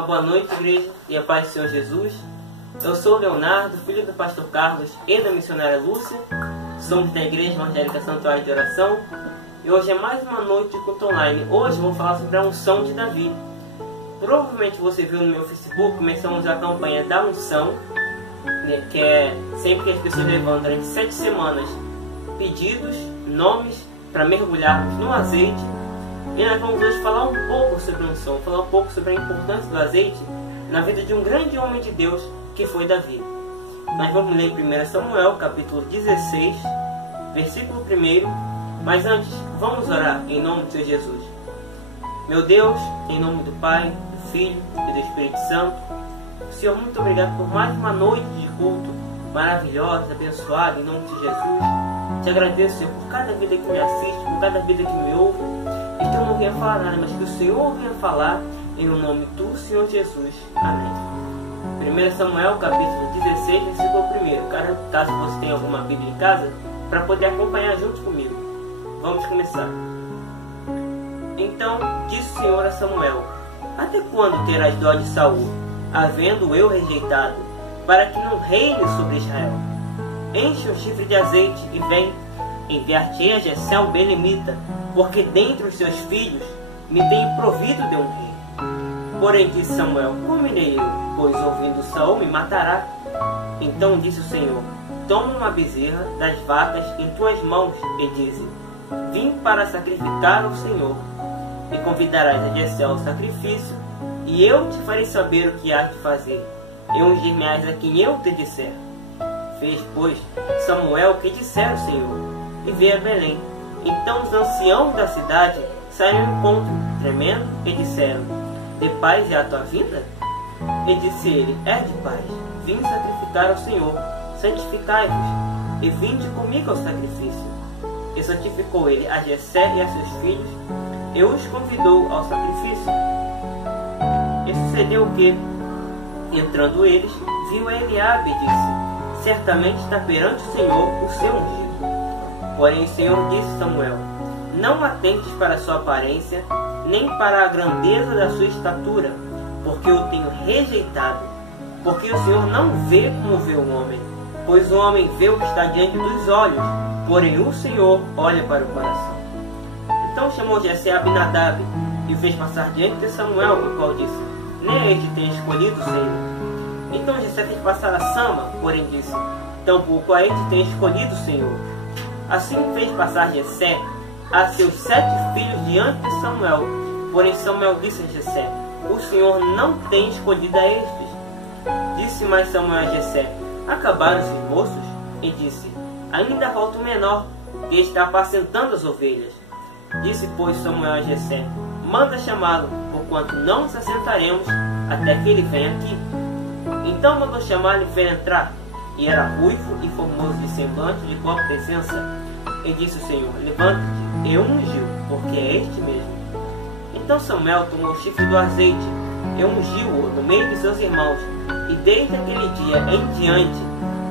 Uma boa noite, igreja, e a paz do Senhor Jesus. Eu sou o Leonardo, filho do pastor Carlos e da missionária Lúcia. Somos da Igreja Evangélica Santuário de Oração. E hoje é mais uma noite de culto online. Hoje vou falar sobre a unção de Davi. Provavelmente você viu no meu Facebook, começamos a campanha da unção, né, que é sempre que as pessoas levam durante 7 semanas pedidos, nomes, para mergulharmos no azeite. E nós vamos hoje falar um pouco sobre a unção, falar um pouco sobre a importância do azeite na vida de um grande homem de Deus que foi Davi. Nós vamos ler em 1 Samuel, capítulo 16, versículo 1. Mas antes, vamos orar em nome de Senhor Jesus. Meu Deus, em nome do Pai, do Filho e do Espírito Santo, Senhor, muito obrigado por mais uma noite de culto maravilhosa, abençoada, em nome de Jesus. Te agradeço, Senhor, por cada vida que me assiste, por cada vida que me ouve. E que eu não venha falar nada, mas que o Senhor venha falar em nome do Senhor Jesus. Amém. 1 Samuel, capítulo 16, versículo 1. Caso você tenha alguma Bíblia em casa, para poder acompanhar junto comigo. Vamos começar. Então disse o Senhor a Samuel: até quando terás dó de Saul, havendo eu rejeitado, para que não reine sobre Israel? Enche um chifre de azeite e vem, enviar-te-ei a Jessé o belemita, porque dentre os seus filhos me tem provido de um rei. Porém disse Samuel: como irei eu, pois ouvindo Saul me matará? Então disse o Senhor: toma uma bezerra das vacas em tuas mãos e dize: vim para sacrificar ao Senhor. E convidarás a Jessé ao sacrifício, e eu te farei saber o que hás de fazer, e ungir-me-ás a quem eu te disser. Fez, pois, Samuel o que dissera o Senhor, e veio a Belém. Então os anciãos da cidade saíram ao encontro, tremendo, e disseram: de paz é a tua vinda? E disse ele: é de paz, vim sacrificar ao Senhor, santificai-vos, e vinde comigo ao sacrifício. E santificou ele a Jessé e a seus filhos, e os convidou ao sacrifício. E sucedeu que, entrando eles, viu a Eliabe e disse: certamente está perante o Senhor o seu ungido. Porém o Senhor disse a Samuel: não atentes para a sua aparência, nem para a grandeza da sua estatura, porque eu tenho rejeitado. Porque o Senhor não vê como vê o homem, pois o homem vê o que está diante dos olhos, porém o Senhor olha para o coração. Então chamou Jessé a Abinadab e o fez passar diante de Samuel, o qual disse: nem este tem escolhido o Senhor. Então Jessé fez passar a Sama, porém disse: tampouco a este tem escolhido o Senhor. Assim fez passar Jessé a seus 7 filhos diante de Samuel. Porém Samuel disse a Jessé: o Senhor não tem escolhido a estes. Disse mais Samuel a Jessé: acabaram os moços? E disse: ainda falta o menor, que está apacentando as ovelhas. Disse, pois, Samuel a Jessé: manda chamá-lo, porquanto não nos assentaremos até que ele venha aqui. Então mandou chamá-lo e fez entrar. E era ruivo e formoso de semblante, de boa presença. E disse o Senhor: levanta-te e ungiu, porque é este mesmo. Então Samuel tomou o chifre do azeite e ungiu-o no meio de seus irmãos. E desde aquele dia em diante,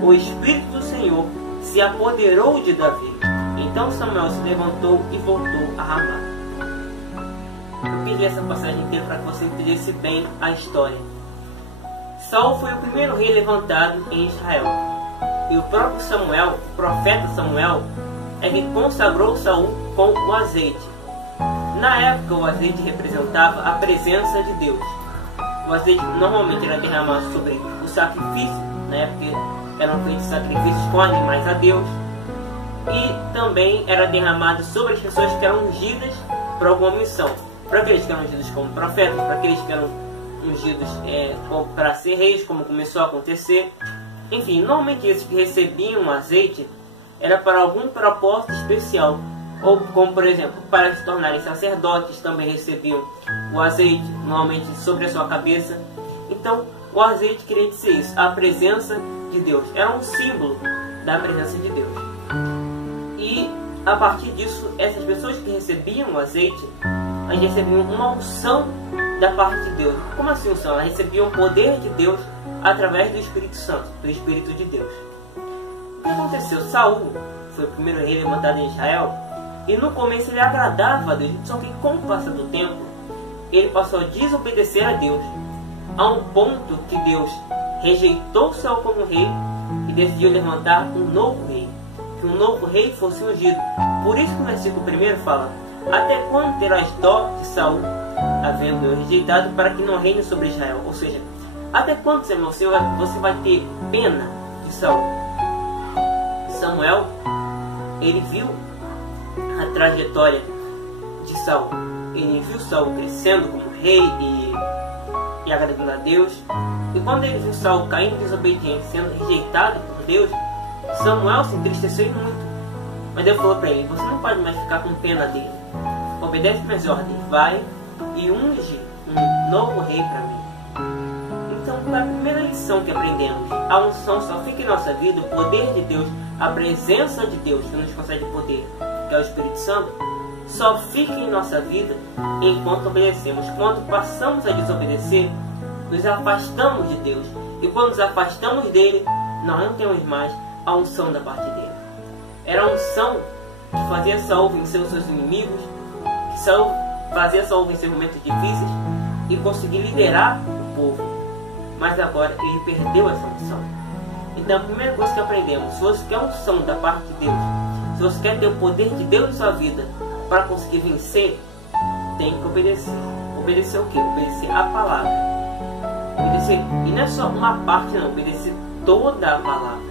o Espírito do Senhor se apoderou de Davi. Então Samuel se levantou e voltou a Ramá. Eu queria essa passagem inteira para que você entendesse bem a história. Saul foi o primeiro rei levantado em Israel. E o próprio Samuel, o profeta Samuel, é que consagrou Saul com o azeite. Na época, o azeite representava a presença de Deus. O azeite normalmente era derramado sobre o sacrifício. Na época eram feitos sacrifícios com animais a Deus. E também era derramado sobre as pessoas que eram ungidas para alguma missão. Para aqueles que eram ungidos como profetas, para aqueles que eram ungidos para ser reis, como começou a acontecer. Enfim, normalmente esses que recebiam azeite era para algum propósito especial. Ou como, por exemplo, para se tornarem sacerdotes também recebiam o azeite, normalmente sobre a sua cabeça. Então, o azeite queria dizer isso, a presença de Deus. Era um símbolo da presença de Deus. E, a partir disso, essas pessoas que recebiam o azeite, elas recebiam uma unção da parte de Deus. Como assim unção? Elas recebiam o poder de Deus através do Espírito Santo, do Espírito de Deus. O que aconteceu? Saul foi o primeiro rei levantado em Israel. E no começo ele agradava a Deus, só que com o passar do tempo, ele passou a desobedecer a Deus. a um ponto que Deus rejeitou Saul como rei e decidiu levantar um novo rei, que um novo rei fosse ungido. Por isso que o versículo 1 fala: até quando terás dó de Saul, havendo eu rejeitado, para que não reine sobre Israel? Ou seja, até quando, Samuel, você vai ter pena de Saul? Samuel, ele viu a trajetória de Saul. Ele viu Saul crescendo como rei e agradando a Deus. E quando ele viu Saul caindo em desobediência, sendo rejeitado por Deus, Samuel se entristeceu muito. Mas Deus falou para ele: você não pode mais ficar com pena dele. Obedece minhas ordens, vai e unge um novo rei para mim. Então, a primeira lição que aprendemos: a unção só fica em nossa vida, o poder de Deus, a presença de Deus que nos concede poder, que é o Espírito Santo, só fica em nossa vida enquanto obedecemos. Quando passamos a desobedecer, nos afastamos de Deus. E quando nos afastamos dele, nós não temos mais a unção da parte dele. Era a unção que fazia Saul vencer os seus inimigos, que fazia Saul vencer momentos difíceis e conseguir liderar o povo. Mas agora ele perdeu essa unção. Então a primeira coisa que aprendemos: se você quer a unção da parte de Deus, se você quer ter o poder de Deus em sua vida para conseguir vencer, tem que obedecer. Obedecer o quê? Obedecer a palavra. Obedecer, e não é só uma parte não, obedecer toda a palavra,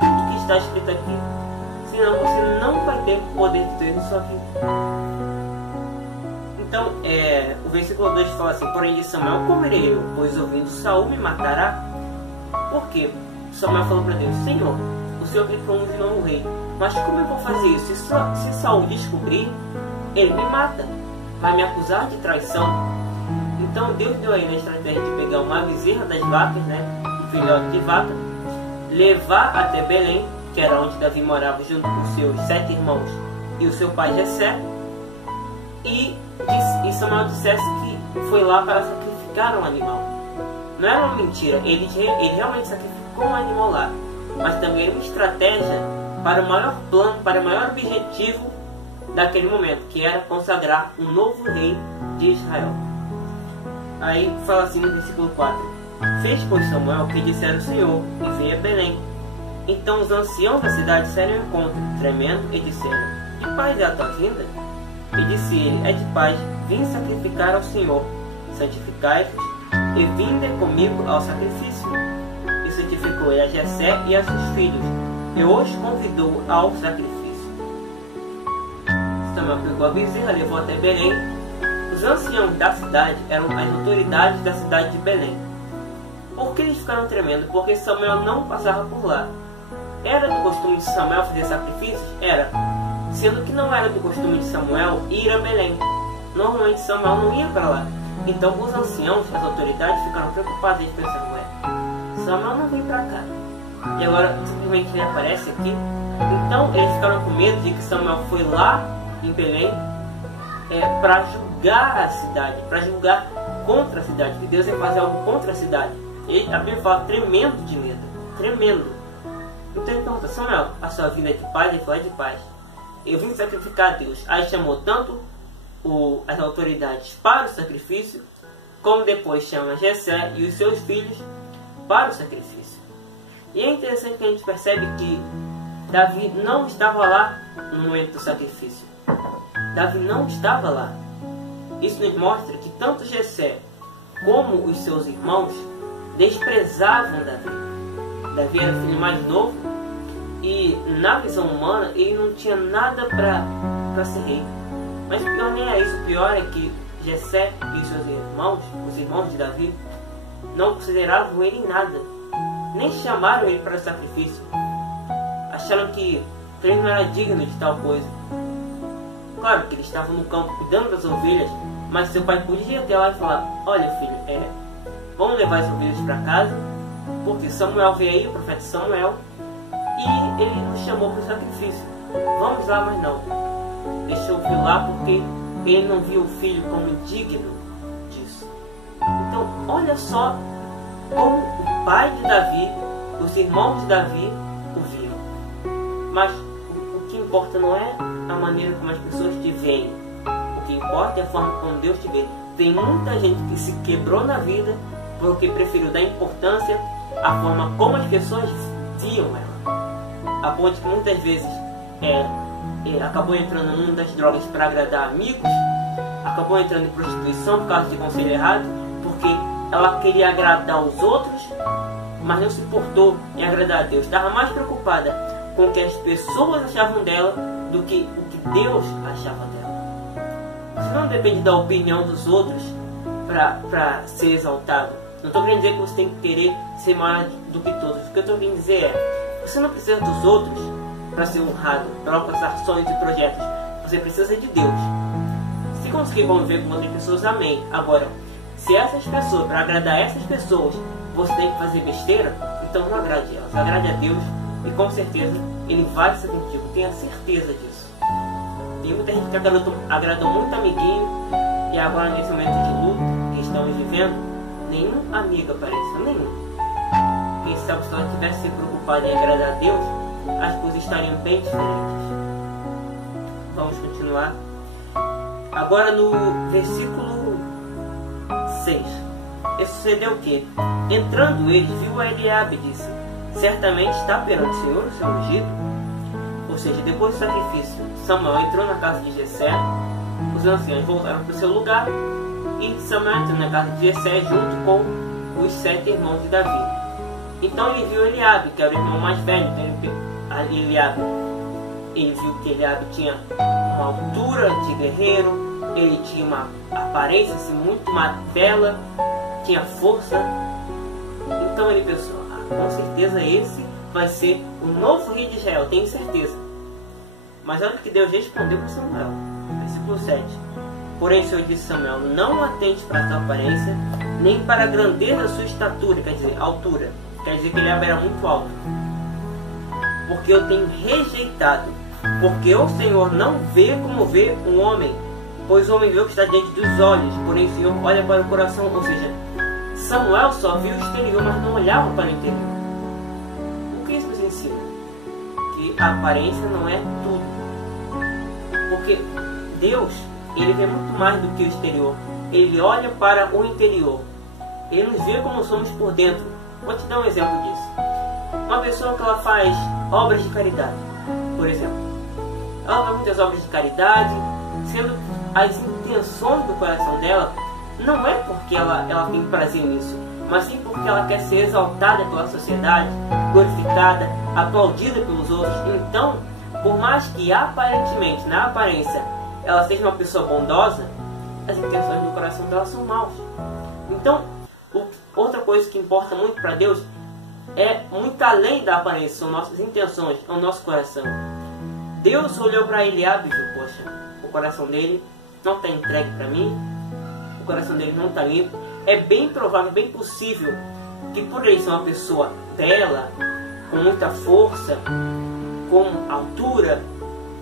tudo que está escrito aqui. Senão você não vai ter o poder de Deus em sua vida. Então, o versículo 2 fala assim: porém de Samuel comerei eu, pois ouvindo Saul me matará. Por quê? Samuel falou para Deus: Senhor, o Senhor declarou um novo rei, mas como eu vou fazer isso? Se Saul descobrir, ele me mata, vai me acusar de traição. Então Deus deu a ele a estratégia de pegar uma bezerra das vacas, um filhote de vaca, levar até Belém, que era onde Davi morava junto com seus 7 irmãos e o seu pai Jessé, e Samuel dissesse que foi lá para sacrificar um animal. Não era uma mentira, ele realmente sacrificou um animal lá, mas também era uma estratégia para o maior plano, para o maior objetivo daquele momento, que era consagrar um novo rei de Israel. Aí fala assim no versículo 4: fez, pois, Samuel o que dissera o Senhor, e veio a Belém. Então os anciãos da cidade saíram ao encontro, tremendo, e disseram: de paz é a tua vinda? E disse ele: é de paz, vim sacrificar ao Senhor. Santificai-vos, e vinde comigo ao sacrifício. E santificou ele a Jessé e a seus filhos, e os convidou ao sacrifício. Samuel pegou a bezerra, levou até Belém. Os anciãos da cidade eram as autoridades da cidade de Belém. Por que eles ficaram tremendo? Porque Samuel não passava por lá. Era do costume de Samuel fazer sacrifícios? Era. Sendo que não era do costume de Samuel ir a Belém. Normalmente Samuel não ia para lá. Então os anciãos, as autoridades, ficaram preocupados e pensaram: Samuel não vem para cá. E agora simplesmente ele aparece aqui. Então eles ficaram com medo de que Samuel foi lá em Belém para julgar a cidade, para julgar contra a cidade, que Deus ia fazer algo contra a cidade. E a Bíblia fala tremendo de medo, tremendo. Então ele pergunta: Samuel, a sua vida é de paz? Ele falou: é de paz. Eu vim sacrificar a Deus. Aí chamou tanto as autoridades para o sacrifício, como depois chama Jessé e os seus filhos para o sacrifício. E é interessante que a gente percebe que Davi não estava lá no momento do sacrifício. Davi não estava lá. Isso nos mostra que tanto Jessé como os seus irmãos desprezavam Davi. Davi era o filho mais novo e, na visão humana, ele não tinha nada para ser rei. Mas o pior nem é isso. O pior é que Jessé e os seus irmãos, os irmãos de Davi, não consideravam ele em nada. Nem chamaram ele para o sacrifício. Acharam que ele não era digno de tal coisa. Claro que ele estava no campo cuidando das ovelhas, mas seu pai podia ter lá e falar: olha, filho, vamos levar as ovelhas para casa, porque Samuel veio aí, o profeta Samuel, e ele nos chamou para o sacrifício. Vamos lá, mas não. Deixou o filho lá porque ele não viu o filho como digno disso. Então, olha só como o pai de Davi, os irmãos de Davi o viram. Mas o que importa não é a maneira como as pessoas te veem. O que importa é a forma como Deus te vê. Tem muita gente que se quebrou na vida porque preferiu dar importância à forma como as pessoas viam ela, a ponto que muitas vezes acabou entrando no mundo das drogas para agradar amigos, acabou entrando em prostituição por causa de conselho errado, porque ela queria agradar os outros, mas não se importou em agradar a Deus. Estava mais preocupada com o que as pessoas achavam dela do que o que Deus achava dela. Isso não depende da opinião dos outros para ser exaltado. Não estou querendo dizer que você tem que querer ser maior do que todos. O que eu estou querendo dizer é: você não precisa dos outros para ser honrado, para alcançar sonhos e projetos. Você precisa de Deus. Se conseguir conviver com outras pessoas, amém. Agora, se essas pessoas, para agradar essas pessoas, você tem que fazer besteira, então não agrade elas. Agrade a Deus e com certeza Ele vai ser contigo. Tenha certeza disso. Tem muita gente que agradou muito amiguinho e agora nesse momento de luta que estamos vivendo, nenhum amigo apareceu, nenhum. Quem sabe se ela tivesse se preocupado em agradar a Deus, as coisas estariam bem diferentes. Vamos continuar. Agora no versículo 6. E sucedeu o que? Entrando eles, viu a Eliabe e disse: certamente está perante o Senhor o seu ungido. Ou seja, depois do sacrifício, Samuel entrou na casa de Jessé, os anciãos voltaram para o seu lugar, e Samuel entrou na casa de Jessé junto com os 7 irmãos de Davi. Então ele viu Eliabe, que era o irmão mais velho. Ele viu que Eliabe tinha uma altura de guerreiro, ele tinha uma aparência assim, muito bela, tinha força. Então ele pensou: com certeza esse vai ser o novo rei de Israel, tenho certeza. Mas olha o que Deus respondeu para Samuel, versículo 7. Porém o Senhor disse a Samuel: não atente para sua aparência, nem para a grandeza da sua estatura, quer dizer, altura. Quer dizer que ele era muito alto. Porque eu tenho rejeitado. Porque o Senhor não vê como vê um homem, pois o homem vê o que está diante dos olhos, porém o Senhor olha para o coração. Ou seja, Samuel só viu o exterior, mas não olhava para o interior. O que isso nos ensina? Que a aparência não é tudo. Porque Deus, Ele vê muito mais do que o exterior. Ele olha para o interior. Ele nos vê como somos por dentro. Vou te dar um exemplo disso. Uma pessoa que ela faz obras de caridade, por exemplo. Ela faz muitas obras de caridade, sendo as intenções do coração dela não é porque ela tem prazer nisso, mas sim porque ela quer ser exaltada pela sociedade, glorificada, aplaudida pelos outros. Então, por mais que aparentemente, na aparência, ela seja uma pessoa bondosa, as intenções do coração dela são maus. Então, outra coisa que importa muito para Deus é muito além da aparência, são nossas intenções, é o nosso coração. Deus olhou para Eliabe e viu: poxa, o coração dele não está entregue para mim, o coração dele não está limpo. É bem provável, bem possível que por ele ser uma pessoa bela, com muita força, com altura,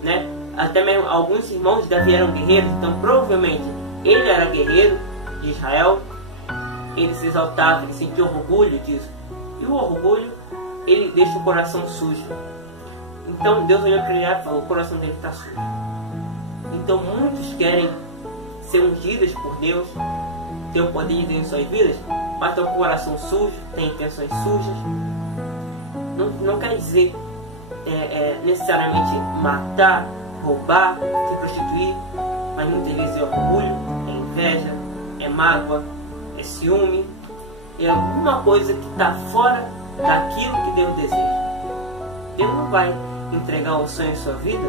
né? Até mesmo alguns irmãos de Davi eram guerreiros, então provavelmente ele era guerreiro de Israel. Ele se exaltava, ele sentia orgulho disso. E o orgulho, ele deixa o coração sujo. Então Deus olhou para ele e falou: o coração dele está sujo. Então muitos querem ser ungidos por Deus, ter o poder de Deus em suas vidas, mas estão com o coração sujo, têm intenções sujas. Não quer dizer necessariamente matar, roubar, se prostituir, mas muitas vezes é orgulho, é inveja, é mágoa, é ciúme, é alguma coisa que está fora daquilo que Deus deseja. Deus não vai entregar um sonho em sua vida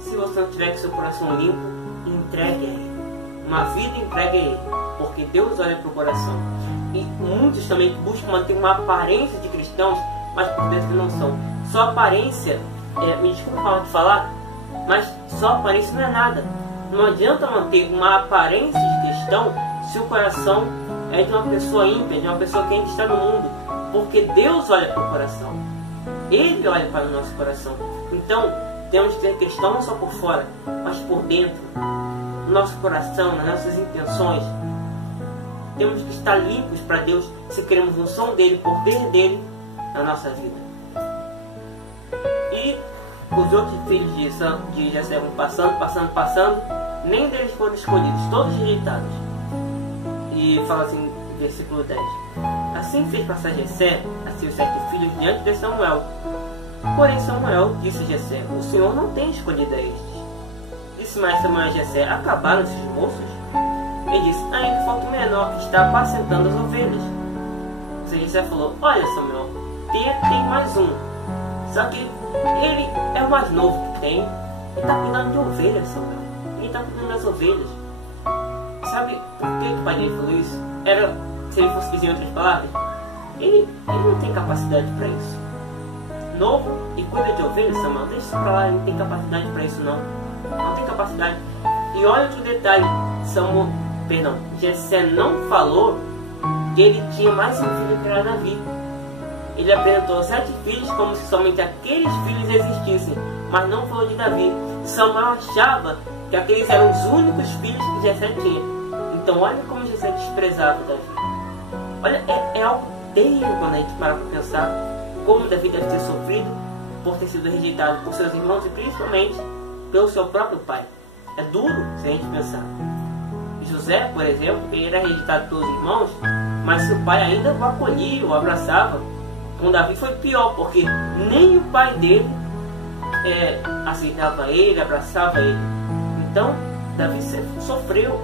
se você não tiver com seu coração limpo e entregue a Ele. Uma vida entregue a Ele, porque Deus olha para o coração. E muitos também buscam manter uma aparência de cristãos, mas por dentro não são. Só aparência, me desculpa falar de falar, mas só aparência não é nada. Não adianta manter uma aparência de cristão se o coração é de uma pessoa ímpia, de uma pessoa que ainda está no mundo. Porque Deus olha para o coração. Ele olha para o nosso coração. Então, temos que ser cristãos não só por fora, mas por dentro. No nosso coração, nas nossas intenções. Temos que estar limpos para Deus se queremos o som dele, o poder dele na nossa vida. E os outros filhos de Jessé vão passando, nem deles foram escolhidos, todos rejeitados. E fala assim, versículo 10. Assim fez passar Jessé a seus 7 filhos diante de Samuel. Porém Samuel disse a Jessé: o Senhor não tem escolhido a estes. Disse mais Samuel a Jessé: acabaram-se os moços? Ele disse: ainda falta o menor que está apacentando as ovelhas. Ou seja, Jessé falou: olha Samuel, tem mais um. Só que ele é o mais novo que tem. Ele está cuidando de ovelhas, Samuel. Ele está cuidando das ovelhas. Sabe por que o pai dele falou isso? Era, se ele fosse dizer em outras palavras, ele não tem capacidade para isso. Novo e cuida de ovelhas, Samuel, deixa isso pra lá, ele não tem capacidade para isso não. Não tem capacidade. E olha outro detalhe, Jessé não falou que ele tinha mais um filho que era Davi. Ele apresentou 7 filhos como se somente aqueles filhos existissem, mas não falou de Davi. Samuel achava que aqueles eram os únicos filhos que Jessé tinha. Então olha como Jessé desprezava Davi. Olha, é algo terrível quando a gente para para pensar como Davi deve ter sofrido por ter sido rejeitado por seus irmãos e principalmente pelo seu próprio pai. É duro se a gente pensar. José, por exemplo, ele era rejeitado pelos irmãos, mas seu pai ainda o acolhia, o abraçava. Com Davi foi pior, porque nem o pai dele aceitava ele, abraçava ele. Então, Davi sofreu,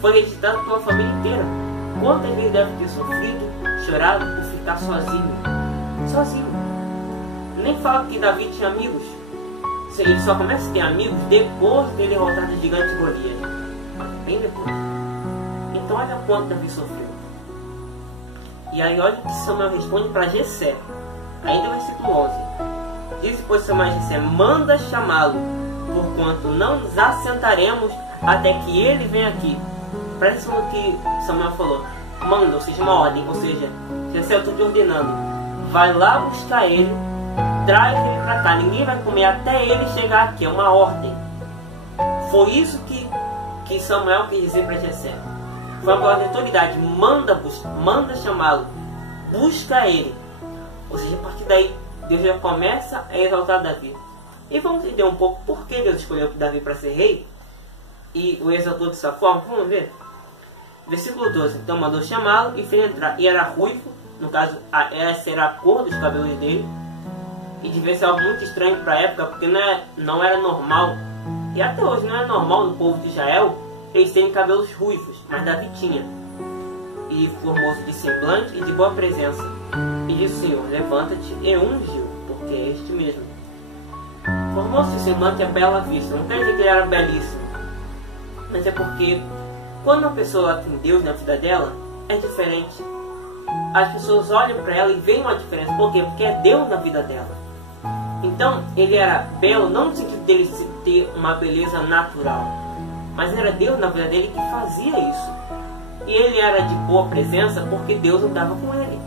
foi rejeitado pela família inteira. Quantas vezes deve ter sofrido, chorado por ficar sozinho? Sozinho. Nem fala que Davi tinha amigos. Ele só começa a ter amigos depois de ele derrotar o gigante Golias. Bem depois. Então olha quanto Davi sofreu. E aí olha o que Samuel responde para Jessé. Ainda no versículo 11. Disse pois Samuel a Jessé: manda chamá-lo, porquanto não nos assentaremos até que ele venha aqui. Parece o que Samuel falou. Manda, ou seja, uma ordem. Ou seja, Jessé, eu estou te ordenando. Vai lá buscar ele, traz ele para cá. Ninguém vai comer até ele chegar aqui. É uma ordem. Foi isso que Samuel quis dizer para Jessé. Foi uma palavra de autoridade. Manda chamá-lo. Busca ele. Ou seja, a partir daí, Deus já começa a exaltar Davi. E vamos entender um pouco por que Deus escolheu Davi para ser rei e o exaltou dessa forma. Vamos ver. Versículo 12. Então mandou chamá-lo e fez entrar. E era ruivo. No caso, essa era a cor dos cabelos dele. E devia ser algo muito estranho para a época, porque não era normal. E até hoje não é normal no povo de Israel eles terem cabelos ruivos, mas Davi tinha. E formoso de semblante e de boa presença. E disse: Senhor, levanta-te e unge-o, porque é este mesmo. Formoso de semblante é bela vista. Não quer dizer que ele era belíssimo, mas é porque quando uma pessoa tem Deus na vida dela, é diferente. As pessoas olham para ela e veem uma diferença. Por quê? Porque é Deus na vida dela. Então, ele era belo, não no sentido dele ter uma beleza natural, mas era Deus na vida dele que fazia isso. E ele era de boa presença porque Deus andava com ele.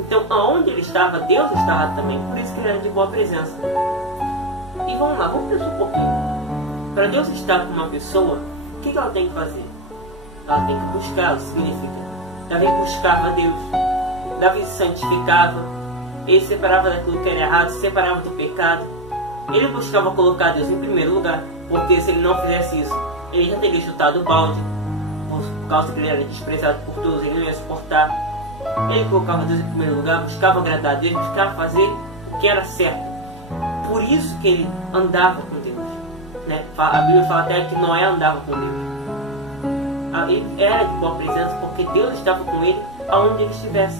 Então, aonde ele estava, Deus estava também. Por isso que ele era de boa presença. E vamos lá, vamos pensar um pouquinho. Para Deus estar com uma pessoa, o que ela tem que fazer? Ela tem que buscá-lo, significa. Davi buscava Deus. Davi se santificava. Ele se separava daquilo que era errado, se separava do pecado. Ele buscava colocar Deus em primeiro lugar, porque se ele não fizesse isso, ele já teria chutado o balde, por causa que ele era desprezado por todos, ele não ia suportar. Ele colocava Deus em primeiro lugar, buscava agradar a Deus, buscava fazer o que era certo. Por isso que ele andava com Deus, né? A Bíblia fala até que Noé andava com Deus. Ele era de boa presença porque Deus estava com ele aonde ele estivesse.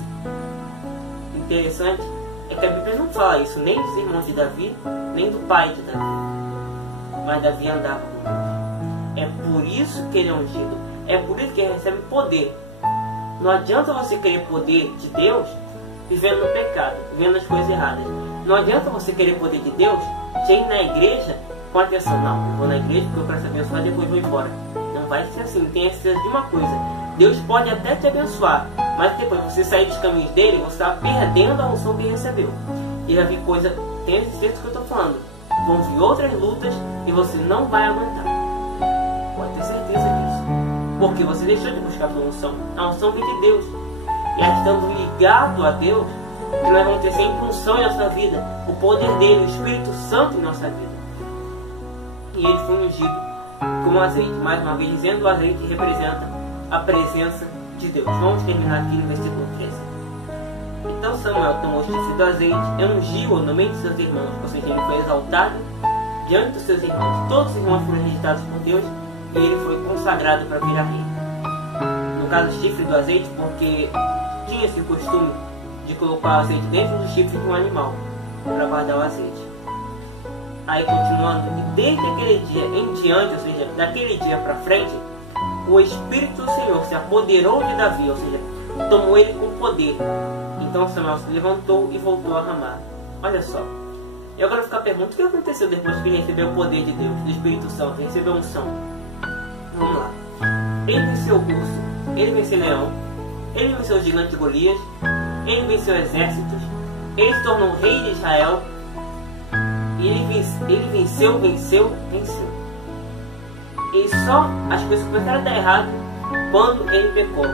Interessante é que a Bíblia não fala isso nem dos irmãos de Davi, nem do pai de Davi. Mas Davi andava com Deus. É por isso que ele é ungido. É por isso que ele recebe poder. Não adianta você querer poder de Deus vivendo no pecado, vivendo as coisas erradas. Não adianta você querer poder de Deus já ir na igreja com atenção. Não, eu vou na igreja porque eu quero ser abençoado e depois vou embora. Não vai ser assim. Tenha certeza de uma coisa. Deus pode até te abençoar, mas depois você sair dos caminhos dele, você está perdendo a unção que recebeu. E já vi coisa, tenha certeza que eu estou falando. Vão vir outras lutas e você não vai aguentar. Pode ter certeza disso. Porque você deixou de buscar a sua unção. A unção vem de Deus. E aí, estando ligado a Deus, que nós vamos ter sempre unção em nossa vida. O poder dele, o Espírito Santo em nossa vida. E ele foi ungido com azeite. Mais uma vez dizendo, o azeite representa a presença de Deus. Vamos terminar aqui no versículo 13. Então Samuel tomou o chifre do azeite e ungiu-o no meio de seus irmãos, ou seja, ele foi exaltado diante dos seus irmãos. Todos os irmãos foram rejeitados por Deus e ele foi consagrado para virar rei. No caso, chifre do azeite, porque tinha-se o costume de colocar o azeite dentro do chifre de um animal para guardar o azeite. Aí continuando, e desde aquele dia em diante, ou seja, daquele dia para frente, o Espírito do Senhor se apoderou de Davi, ou seja, tomou ele com poder. Então Samuel se levantou e voltou a Ramá. Olha só. E agora fica a pergunta: o que aconteceu depois que ele recebeu o poder de Deus, do Espírito Santo, recebeu a unção? Vamos lá. Ele venceu o urso, ele venceu o leão, ele venceu o gigante Golias, ele venceu exércitos, ele se tornou rei de Israel, e ele venceu. E só as coisas começaram a dar errado quando ele pecou,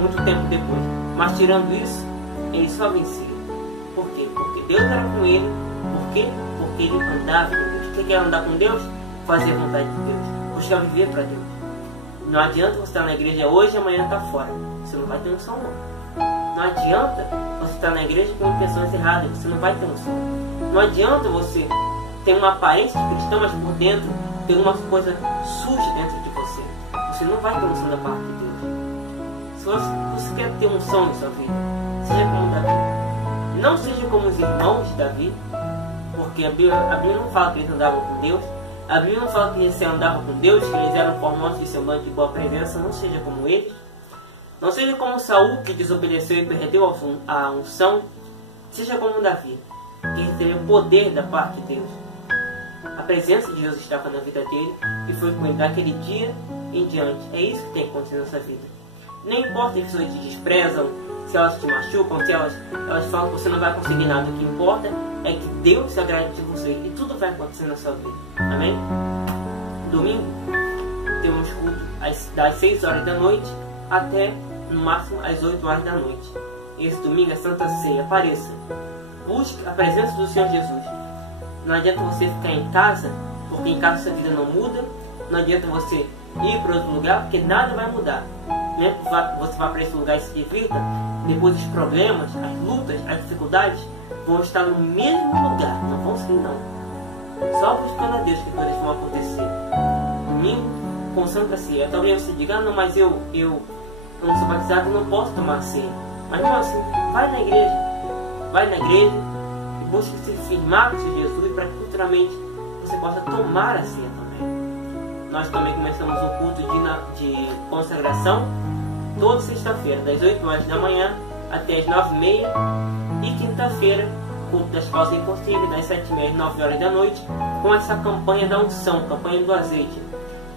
muito tempo depois. Mas tirando isso, ele só vencia. Por quê? Porque Deus era com ele. Por quê? Porque ele andava com Deus. O que é andar com Deus? Fazer a vontade de Deus. Buscar viver para Deus. Não adianta você estar na igreja hoje e amanhã estar fora. Você não vai ter unção, não. Não adianta você estar na igreja com intenções erradas. Você não vai ter unção. Não adianta você ter uma aparência de cristão, mas por dentro ter uma coisa suja dentro de você. Você não vai ter unção da parte de Deus. Se você quer ter unção em sua vida, seja como Davi. Não seja como os irmãos de Davi, porque a Bíblia não fala que eles andavam com Deus. A Bíblia não fala que eles andavam com Deus, que eles eram formosos de semblante de boa presença. Não seja como eles. Não seja como Saul, que desobedeceu e perdeu a unção. Seja como Davi, que recebeu o poder da parte de Deus. A presença de Deus estava na vida dele e foi com ele daquele dia em diante. É isso que tem que acontecer na nossa vida. Nem importa se as pessoas te desprezam, se elas te machucam, se elas falam que você não vai conseguir nada. O que importa é que Deus se agrade de você e tudo vai acontecer na sua vida. Amém? Domingo temos culto das 6 horas da noite até no máximo às 8 horas da noite. Esse domingo é Santa Ceia. Apareça. Busque a presença do Senhor Jesus. Não adianta você ficar em casa, porque em casa sua vida não muda. Não adianta você ir para outro lugar, porque nada vai mudar. Mesmo que você vá para esse lugar e se divirta, depois os problemas, as lutas, as dificuldades vão estar no mesmo lugar. Não vão ser, não. Só buscando a Deus que coisas vão acontecer. Domingo com Santa Ceia. Talvez você diga: não, mas eu não sou batizado, não posso tomar ceia. Mas não assim, vai na igreja e busque se firmar com Jesus para que futuramente você possa tomar a ceia também. Nós também começamos o culto de consagração toda sexta-feira, das 8 horas da manhã até as 9h30, e quinta-feira, culto das causas impossíveis, das 7h30 às 9 horas da noite, com essa campanha da unção, campanha do azeite.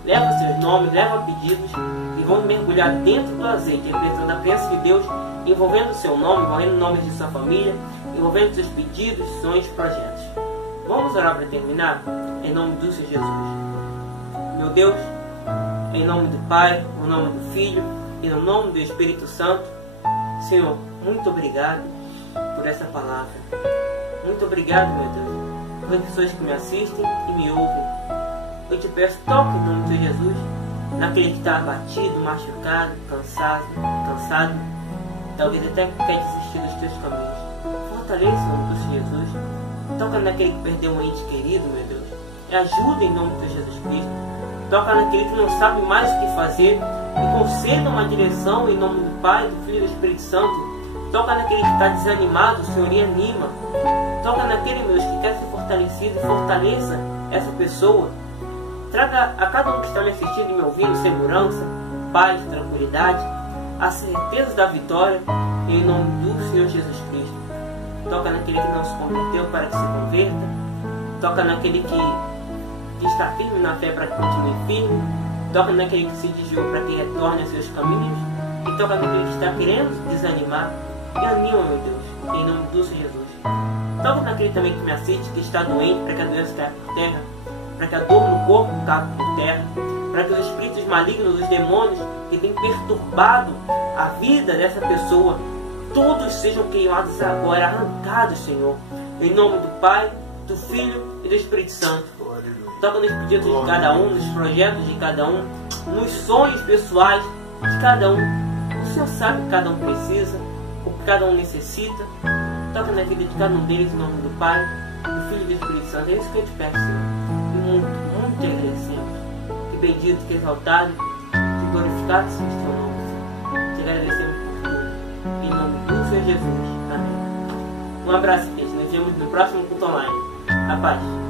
Leva seus nomes, leva pedidos e vão mergulhar dentro do azeite, representando a presença de Deus, envolvendo o seu nome, envolvendo nomes de sua família, envolvendo seus pedidos, sonhos, projetos. Vamos orar para terminar? Em nome do Senhor Jesus. Meu Deus, em nome do Pai, no nome do Filho e no nome do Espírito Santo, Senhor, muito obrigado por essa palavra. Muito obrigado, meu Deus, pelas pessoas que me assistem e me ouvem. Eu te peço, toque em nome de Jesus naquele que está abatido, machucado, cansado, talvez até quer desistir dos teus caminhos. Fortaleça em nome do Senhor Jesus. Toca naquele que perdeu um ente querido, meu Deus, e ajuda em nome de Jesus Cristo. Toca naquele que não sabe mais o que fazer e conceda uma direção em nome do Pai, do Filho e do Espírito Santo. Toca naquele que está desanimado, Senhor, e anima. Toca naquele, meu Deus, que quer ser fortalecido e fortaleça essa pessoa. Traga a cada um que está me assistindo e me ouvindo segurança, paz, tranquilidade, a certeza da vitória em nome do Senhor Jesus Cristo. Toca naquele que não se converteu para que se converta. Toca naquele que está firme na fé para que continue firme. Toca naquele que se desviou para que retorne aos seus caminhos. E toca naquele que está querendo desanimar. E anima, meu Deus, em nome do Senhor Jesus. Toca naquele também que me assiste, que está doente, para que a doença caia por terra, para que a dor no corpo caia por terra, para que os espíritos malignos, os demônios que têm perturbado a vida dessa pessoa, todos sejam queimados agora, arrancados, Senhor, em nome do Pai, do Filho e do Espírito Santo. Toca nos pedidos de cada um, nos projetos de cada um, nos sonhos pessoais de cada um, Senhor sabe o que cada um precisa, o que cada um necessita. Toca na vida de cada um deles, em nome do Pai, do Filho e do Espírito Santo. É isso que eu te peço, Senhor. E muito te agradecemos. Que bendito, que exaltado, que glorificado seja o teu nome, Senhor. Te agradecemos por tudo. Em nome do Senhor Jesus. Amém. Um abraço, gente. Nos vemos no próximo culto online. A paz.